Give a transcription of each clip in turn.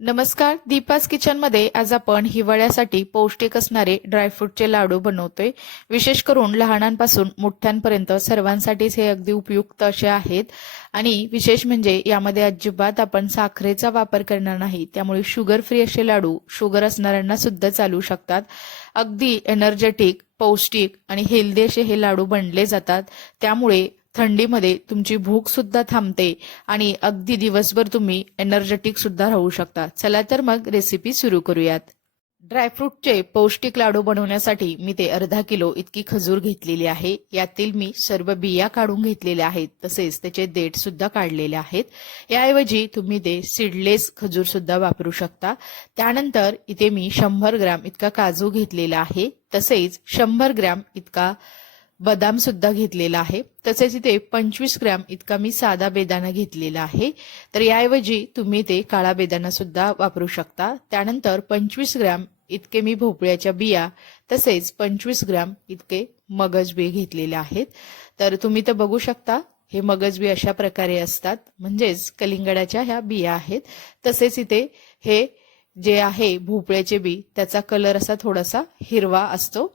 नमस्कार दीपास किचनमध्ये आज आपण हिवाळ्यासाठी पौष्टिक असणारे ड्रायफ्रूटचे लाडू बनवतोय. विशेष करून लहानांपासून मोठ्यांपर्यंत सर्वांसाठीच हे अगदी उपयुक्त असे आहेत. आणि विशेष म्हणजे यामध्ये अजिबात आपण साखरेचा वापर करणार नाही त्यामुळे शुगर फ्री असे लाडू शुगर असणाऱ्यांना सुद्धा चालू शकतात. अगदी एनर्जेटिक पौष्टिक आणि हेल्दी असे हे लाडू बनले जातात. त्यामुळे थंडीमध्ये तुमची भूक सुद्धा थांबते आणि अगदी दिवसभर तुम्ही एनर्जेटिक सुद्धा राहू शकता. चला तर मग रेसिपी सुरू करूयात. ड्रायफ्रूटचे पौष्टिक लाडू बनवण्यासाठी मी ते अर्धा किलो इतकी खजूर घेतलेली आहे. यातील मी सर्व बिया काढून घेतलेल्या आहेत. तसेच त्याचे देठ सुद्धा काढलेले आहेत. याऐवजी तुम्ही ते सीडलेस खजूर सुद्धा वापरू शकता. त्यानंतर इथे मी शंभर ग्राम इतका काजू घेतलेला आहे. तसेच शंभर ग्राम इतका बदाम सुद्धा घेतलेला आहे. तसेच इथे पंचवीस ग्रॅम इतका मी साधा बेदाणा घेतलेला आहे. तर याऐवजी तुम्ही ते काळा बेदाणा सुद्धा वापरू शकता. त्यानंतर पंचवीस ग्रॅम इतके मी भोपळ्याच्या बिया तसेच पंचवीस ग्रॅम इतके मगज बी घेतलेले आहेत. तर तुम्ही तर बघू शकता हे मगज बी अशा प्रकारे असतात. म्हणजेच कलिंगडाच्या ह्या बिया आहेत. तसेच इथे हे जे आहे भोपळ्याचे बी त्याचा कलर असा थोडासा हिरवा असतो.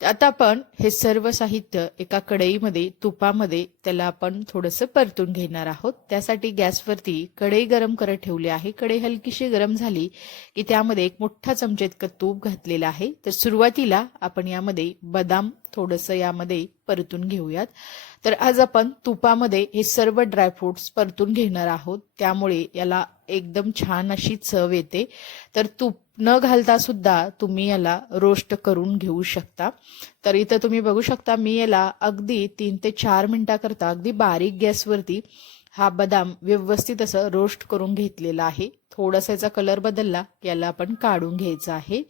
आता आपण हे सर्व साहित्य एका कढईमध्ये तुपामध्ये त्याला आपण थोडंसं परतून घेणार आहोत. त्यासाठी गॅसवरती कढई गरम करत ठेवली आहे. कढई हलकीशी गरम झाली की त्यामध्ये एक मोठा चमचा इतकं तूप घातलेलं आहे. तर सुरुवातीला आपण यामध्ये बदाम थोडंसं यामध्ये परतून घेऊयात. तर आज आपण तुपामध्ये हे सर्व ड्रायफ्रुट्स परतून घेणार आहोत. त्यामुळे याला एकदम छान अशी चव येते. तर तूप न घालता सुद्धा तुम्ही याला रोस्ट करून घेऊ शकता. तर इथं तुम्ही बघू शकता मी याला अगदी तीन ते चार मिनिटाकरता अगदी बारीक गॅसवरती हा बदाम व्यवस्थित असं रोस्ट करून घेतलेला आहे. थोडासा याचा कलर बदलला याला आपण काढून घ्यायचा आहे.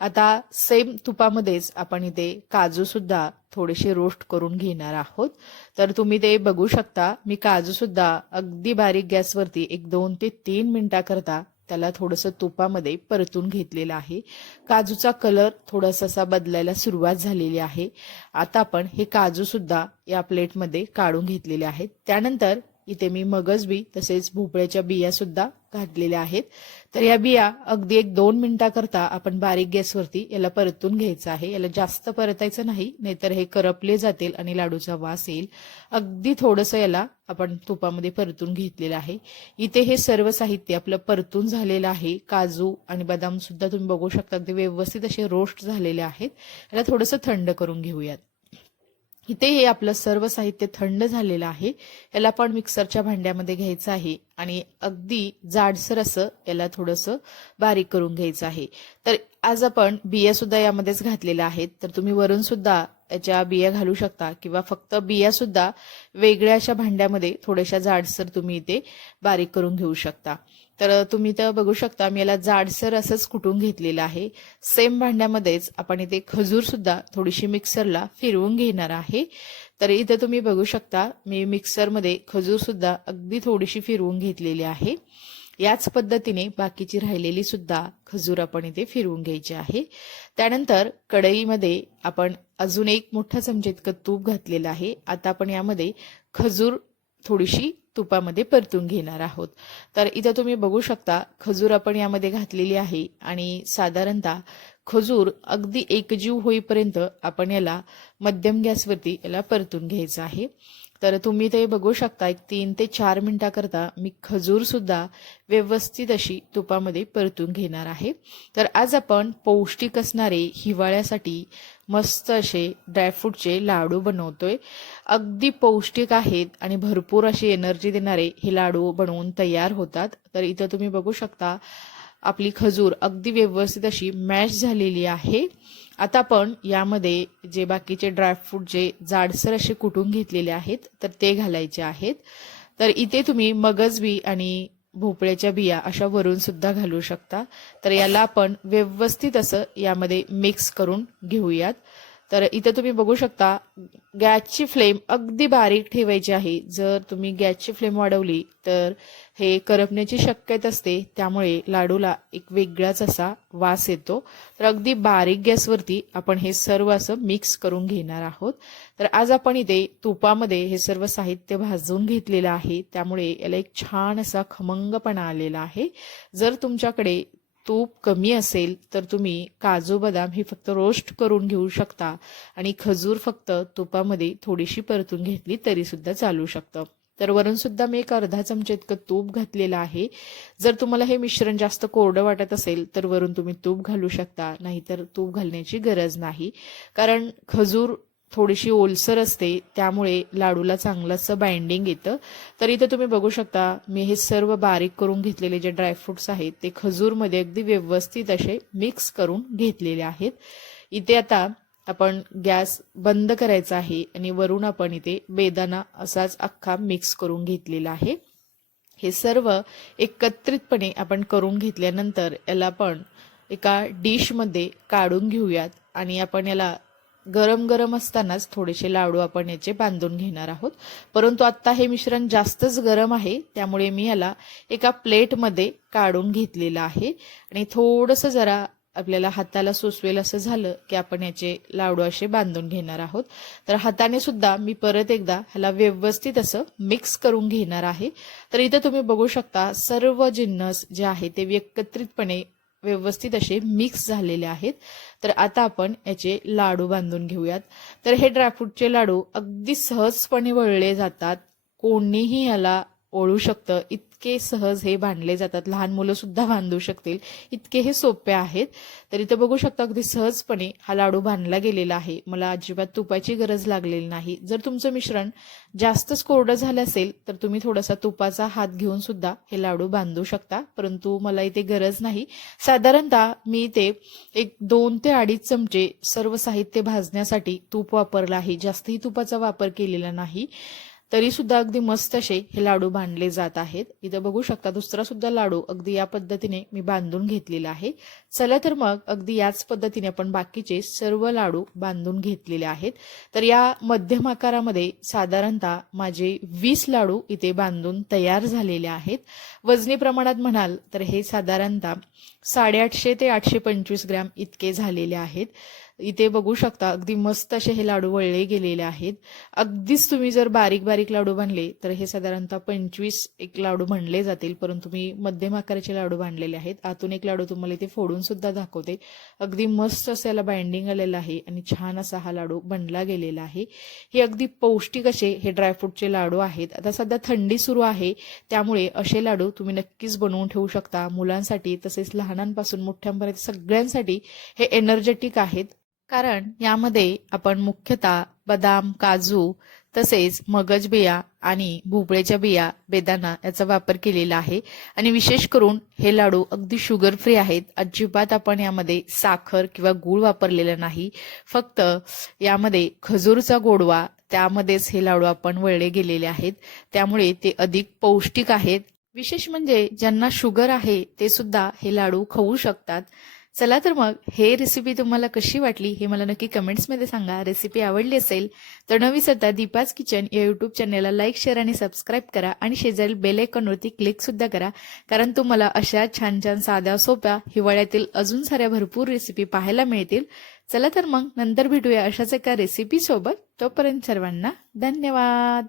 आता सेम तुपामध्येच आपण इथे काजू सुद्धा थोडेसे रोस्ट करून घेणार आहोत. तर तुम्ही ते बघू शकता मी काजू सुद्धा अगदी बारीक गॅसवरती एक दोन ते तीन मिनिटाकरता त्याला थोडंसं तुपामध्ये परतून घेतलेलं आहे. काजूचा कलर थोडासा असा बदलायला सुरुवात झालेली आहे. आता आपण हे काजूसुद्धा या प्लेटमध्ये काढून घेतलेले आहेत. त्यानंतर इथे मी मगज बी तसेच भोपळ्याच्या बियासुद्धा घातलेल्या आहेत. तर या बिया अगदी एक दोन मिनिटाकरता आपण बारीक गॅसवरती याला परतून घ्यायचं आहे. याला जास्त परतायचं नाही नाहीतर हे करपले जातील आणि लाडूचा वास येईल. अगदी थोडंसं याला आपण तुपामध्ये परतून घेतलेलं आहे. इथे हे सर्व साहित्य आपलं परतून झालेलं आहे. काजू आणि बदाम सुद्धा तुम्ही बघू शकता. अगदी व्यवस्थित असे रोस्ट झालेले आहेत. याला थोडंसं थंड करून घेऊयात. इथे हे आपलं सर्व साहित्य थंड झालेलं आहे. याला आपण मिक्सरच्या भांड्यामध्ये घ्यायचं आहे आणि अगदी जाडसर असं याला थोडंसं बारीक करून घ्यायचं आहे. तर आज आपण बिया सुद्धा यामध्येच घातलेल्या आहेत. तर तुम्ही वरून सुद्धा याच्या बिया घालू शकता किंवा फक्त बिया सुद्धा वेगळ्या अशा भांड्यामध्ये थोड्याशा जाडसर तुम्ही इथे बारीक करून घेऊ शकता. तर तुम्ही तर बघू शकता मी याला जाडसर असंच कुटून घेतलेलं आहे. सेम भांड्यामध्येच आपण इथे खजूर सुद्धा थोडीशी मिक्सरला फिरवून घेणार आहे. तर इथे तुम्ही बघू शकता मी मिक्सरमध्ये खजूर सुद्धा अगदी थोडीशी फिरवून घेतलेली आहे. याच पद्धतीने बाकीची राहिलेली सुद्धा खजूर आपण इथे फिरवून घ्यायची आहे. त्यानंतर कढईमध्ये आपण अजून एक मोठा चमचा इतकं तूप घातलेलं आहे. आता आपण यामध्ये खजूर थोडीशी तुपामध्ये परतून घेणार आहोत. तर इथं तुम्ही बघू शकता खजूर आपण यामध्ये घातलेली आहे आणि साधारणतः खजूर अगदी एकजीव होईपर्यंत आपण याला मध्यम गॅसवरती याला परतून घ्यायचं आहे. तर तुम्ही ते बघू शकता एक तीन ते चार मिनिटाकरता मी खजूरसुद्धा व्यवस्थित अशी तुपामध्ये परतून घेणार आहे. तर आज आपण पौष्टिक असणारे हिवाळ्यासाठी मस्त असे ड्रायफ्रूटचे लाडू बनवतोय. अगदी पौष्टिक आहेत आणि भरपूर अशी एनर्जी देणारे हे लाडू बनवून तयार होतात. तर इथं तुम्ही बघू शकता आपली खजूर अगदी व्यवस्थित अशी मॅश झालेली आहे. आता आपण यामध्ये जे बाकीचे ड्रायफ्रूट जे जाडसर असे कुटून घेतलेले आहेत तर ते घालायचे आहेत. तर इथे तुम्ही मगज बी आणि भोपळ्याच्या बिया अशा वरून सुद्धा घालू शकता. तर याला आपण व्यवस्थित असं यामध्ये मिक्स करून घेऊयात. तर इथं तुम्ही बघू शकता गॅसची फ्लेम अगदी बारीक ठेवायची आहे. जर तुम्ही गॅसची फ्लेम वाढवली तर हे करपण्याची शक्यता असते. त्यामुळे लाडूला एक वेगळाच असा वास येतो. तर अगदी बारीक गॅसवरती आपण हे सर्व असं मिक्स करून घेणार आहोत. तर आज आपण इथे तुपामध्ये हे सर्व साहित्य भाजून घेतलेलं आहे. त्यामुळे याला एक छान असा खमंगपणा आलेला आहे. जर तुमच्याकडे तूप कमी असेल तर तुम्ही काजू बदाम हे फक्त रोस्ट करून घेऊ शकता. आणि खजूर फक्त तुपामध्ये थोडीशी परतून घेतली तरीसुद्धा चालू शकतं. तर वरूनसुद्धा मी एक अर्धा चमचे इतकं तूप घातलेलं आहे. जर तुम्हाला हे मिश्रण जास्त कोरडं वाटत असेल तर वरून तुम्ही तूप घालू शकता. नाहीतर तूप घालण्याची गरज नाही. कारण खजूर थोडीशी ओलसर असते त्यामुळे लाडूला चांगलंसं बाइंडिंग येतं. तर इथं तुम्ही बघू शकता मी हे सर्व बारीक करून घेतलेले जे ड्रायफ्रुट्स आहेत ते खजूरमध्ये अगदी व्यवस्थित असे मिक्स करून घेतलेले आहेत. इथे आता आपण गॅस बंद करायचा आहे आणि वरून आपण इथे बेदाना असाच अख्खा मिक्स करून घेतलेला आहे. हे सर्व एकत्रितपणे आपण करून घेतल्यानंतर याला आपण एका डिशमध्ये काढून घेऊयात आणि आपण याला गरम गरम असतानाच थोडेसे लाडू आपण याचे बांधून घेणार आहोत. परंतु आत्ता हे मिश्रण जास्तच गरम आहे त्यामुळे मी याला एका प्लेटमध्ये काढून घेतलेलं आहे. आणि थोडंसं जरा आपल्याला हाताला सोसवेल असं झालं की आपण याचे लाडू असे बांधून घेणार आहोत. तर हाताने सुद्धा मी परत एकदा ह्याला व्यवस्थित असं मिक्स करून घेणार आहे. तर इथं तुम्ही बघू शकता सर्व जिन्नस जे आहे ते एकत्रितपणे व्यवस्थित असे मिक्स झालेले आहेत. तर आता आपण याचे लाडू बांधून घेऊयात. तर हे ड्रायफ्रूटचे लाडू अगदी सहजपणे वळले जातात. कोणीही याला ओळू शकतं. इतके सहज हे बांधले जातात. लहान मुलं सुद्धा बांधू शकतील. इतके हे सोपे आहेत. तर इथं बघू शकता अगदी सहजपणे हा लाडू बांधला गेलेला आहे. मला अजिबात तुपाची गरज लागलेली नाही. जर तुमचं मिश्रण जास्तच कोरडं झालं असेल तर तुम्ही थोडासा तुपाचा हात घेऊन सुद्धा हे लाडू बांधू शकता. परंतु मला इथे गरज नाही. साधारणतः मी इथे एक दोन ते अडीच चमचे सर्व साहित्य भाजण्यासाठी तूप वापरलं आहे. जास्तही तुपाचा वापर केलेला नाही. तरी सुद्धा अगदी मस्त असे हे लाडू बांधले जात आहेत. इथं बघू शकता दुसरा सुद्धा लाडू अगदी या पद्धतीने मी बांधून घेतलेला आहे. चला तर मग अगदी याच पद्धतीने आपण बाकीचे सर्व लाडू बांधून घेतलेले आहेत. तर या मध्यम आकारामध्ये साधारणतः माझे वीस लाडू इथे बांधून तयार झालेले आहेत. वजनी प्रमाणात म्हणाल तर हे साधारणतः साडेआठशे ते आठशे पंचवीस ग्रॅम इतके झालेले आहेत. इथे बघू शकता अगदी मस्त असे हे लाडू वळले गेलेले आहेत. अगदीच तुम्ही जर बारीक बारीक लाडू बांधले तर हे साधारणतः पंचवीस एक लाडू म्हणले जातील परंतु मी मध्यम आकाराचे लाडू बांधलेले आहेत. आतून एक लाडू तुम्हाला इथे फोडून सुद्धा दाखवते. अगदी मस्त असं याला बाइंडिंग आलेलं आहे आणि छान असा हा लाडू बनला गेलेला आहे. हे अगदी पौष्टिक असे हे ड्रायफ्रूटचे लाडू आहेत. आता सध्या थंडी सुरू आहे त्यामुळे असे लाडू तुम्ही नक्कीच बनवून ठेवू शकता. मुलांसाठी तसेच लहानांपासून मोठ्यांपर्यंत सगळ्यांसाठी हे एनर्जेटिक आहेत. कारण यामध्ये आपण मुख्यतः बदाम काजू तसेच मगज बिया आणि भोपळ्याच्या बिया बेदाना याचा वापर केलेला आहे. आणि विशेष करून हे लाडू अगदी शुगर फ्री आहेत. अजिबात आपण यामध्ये साखर किंवा गूळ वापरलेला नाही. फक्त यामध्ये खजूरचा गोडवा त्यामध्येच हे लाडू आपण वळले गेलेले आहेत. त्यामुळे ते अधिक पौष्टिक आहेत. विशेष म्हणजे ज्यांना शुगर आहे ते सुद्धा हे लाडू खाऊ शकतात. चला तर मग हे रेसिपी तुम्हाला कशी वाटली हे मला नक्की कमेंट्समध्ये सांगा. रेसिपी आवडली असेल तर नवी सध्या दीपाज किचन या यूट्यूब चॅनेलला लाईक शेअर आणि सबस्क्राईब करा आणि शेजारील बेल आयकॉनवरती क्लिकसुद्धा करा. कारण तुम्हाला अशा छान छान साध्या सोप्या हिवाळ्यातील अजून साऱ्या भरपूर रेसिपी पाहायला मिळतील. चला तर मग नंतर भेटूया अशाच एका रेसिपीसोबत तोपर्यंत सर्वांना धन्यवाद.